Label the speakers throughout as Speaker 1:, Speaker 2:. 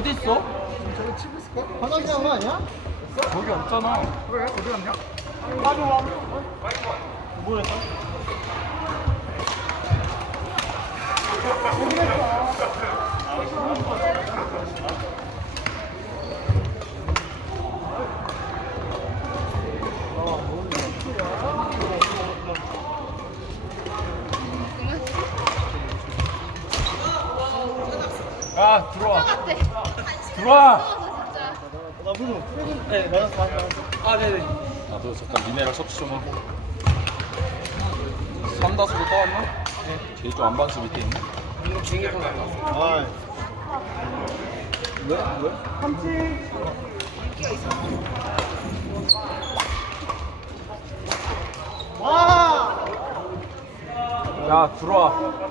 Speaker 1: 어디 있어?
Speaker 2: 저기 치고 있을까? 화장실 한거 아니야?
Speaker 1: 거기 없잖아.
Speaker 2: 그래 어디 갔냐?
Speaker 1: 뭐랬어? 야 들어와. 들어와.
Speaker 2: 나 물론 네 맞았어
Speaker 1: 아 네네. 나도 잠깐 미네랄 섭취 좀 하고. 삼다수로 떠왔나? 네. 제일 좀 안반수 밑에 있네.
Speaker 2: 아 왜? 왜? 와!
Speaker 1: 야 들어와.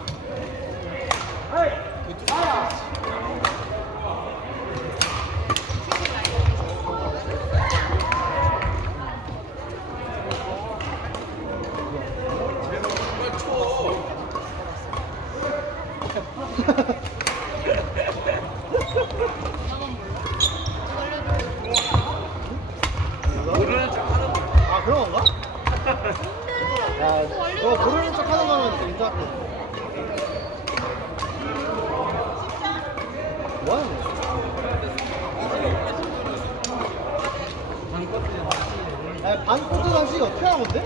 Speaker 2: 아 그런 건가? 야, 너 모르는 척 하는 거면 인정할게. 뭐 하는 거야? 야, 반코트 장식이 어떻게 하는 건데?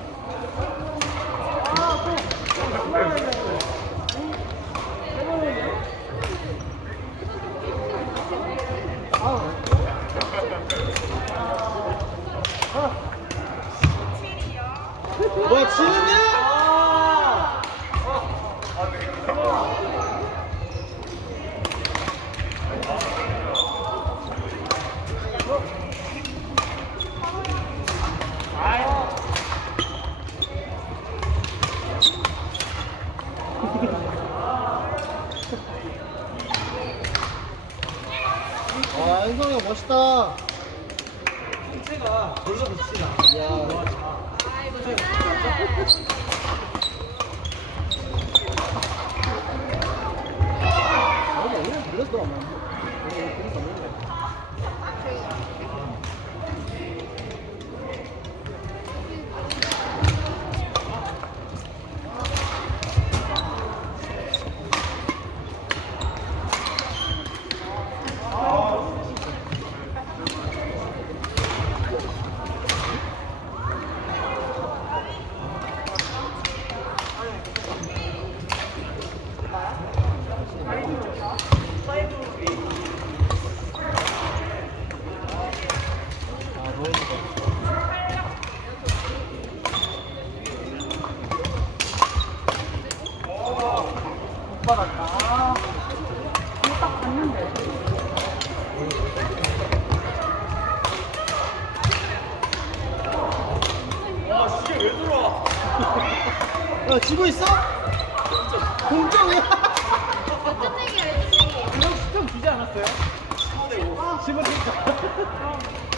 Speaker 2: 뭐야 지은이야? 와 멋있다.
Speaker 1: 신체가 별로 좋지 않아.
Speaker 2: 야. 아니 오늘 불렀어 아마. 오늘 불렀어 오늘. 야 지고 있어? 공정이야.
Speaker 3: 내기 왜 주지?
Speaker 1: 그럼 시점 주지 않았어요? 15대 5.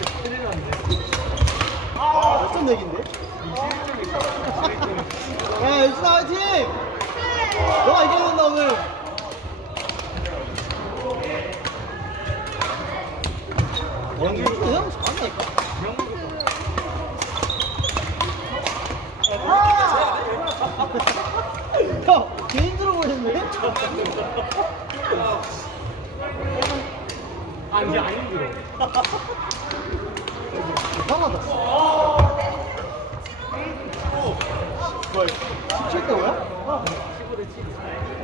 Speaker 2: 몇점 내긴데? 야 유진아 화이팅! 너가 이겨야 된다 오늘. 야유 아
Speaker 1: 이제 안 힘들어.
Speaker 2: 이상하다. 17대 뭐야? 15대 7.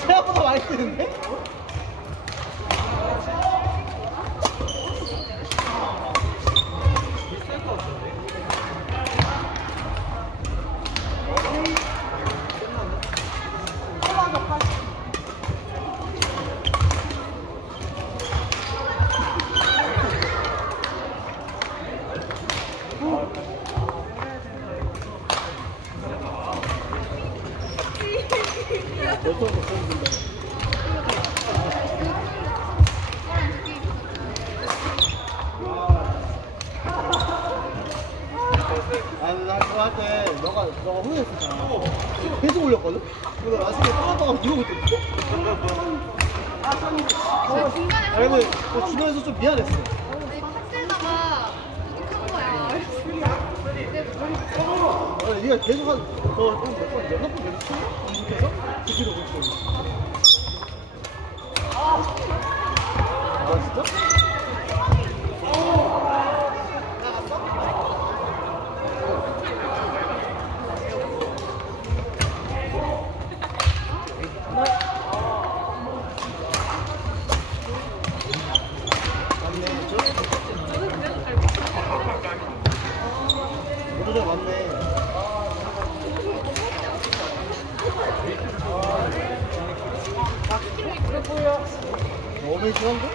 Speaker 2: 생각보다 많이 뜨는데? 나 그거 할 때 너가 너가 후회했었잖아 계속 올렸거든? 그래서 나중에 떠났다가 이러고
Speaker 3: 저 중간에 아한 번,
Speaker 2: 근데 그 주변에서 좀 미안했어
Speaker 3: 네, 탁 쓸다가 부족한 거야. 근데 뭘
Speaker 2: 아, 네가 계속 한, 너, 한몇 번, 여섯 번 계속? 반복해서? 그 뒤로 못 쳐. 아, 진짜? 맞네. 저, 모두들 맞네. 너무 심한데?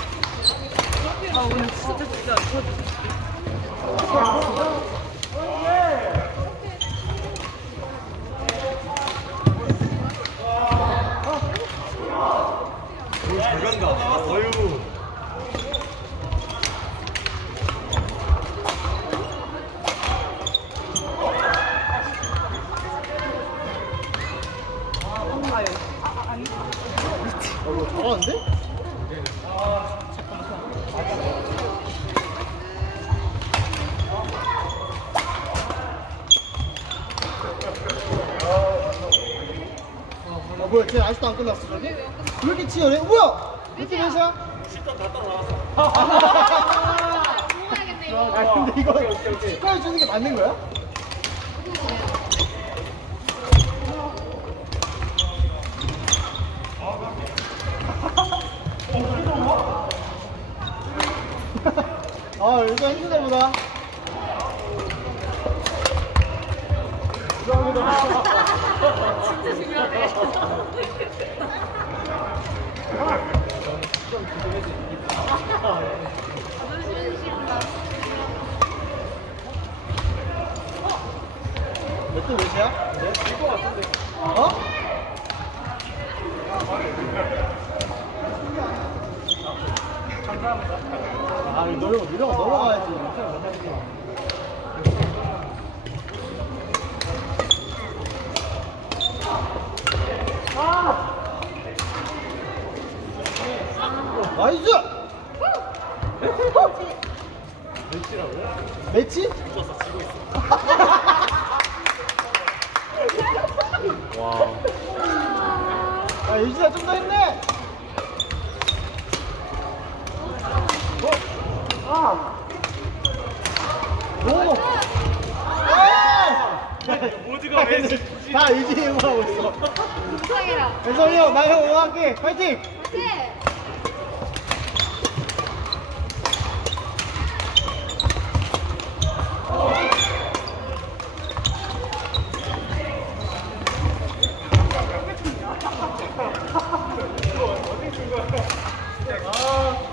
Speaker 1: 잘 간다. 어휴.
Speaker 2: 어, 이거 잘하는데? 아 뭐야 걔 아직도 안 끝났어 저기? 왜 이렇게 치열해? 뭐야? 몇대 몇이야?
Speaker 3: 먹어야겠네, 이거.
Speaker 2: 아 근데 이거 축하해 주는 게 맞는 거야? 아 일단 힘들다 보다
Speaker 3: 진짜 중요하네.
Speaker 2: 몇대 몇이야?
Speaker 1: 네? 질것 같은데.
Speaker 2: 어? 아, 이거 노력, 노력 넘어가야지. 나이스!
Speaker 1: 멸치라고요?
Speaker 2: 매치?
Speaker 1: 졌어, 지고 있어. 와.
Speaker 2: 아, 유진아 좀 더 힘내! 어? 아! 오! 에이!
Speaker 1: 모두가 매치.
Speaker 2: 다 유진이 응원하고 있어.
Speaker 3: 불쌍해라.
Speaker 2: 왼손이 형, 나 형 응원할게. 파이팅!
Speaker 3: 네.
Speaker 2: 아.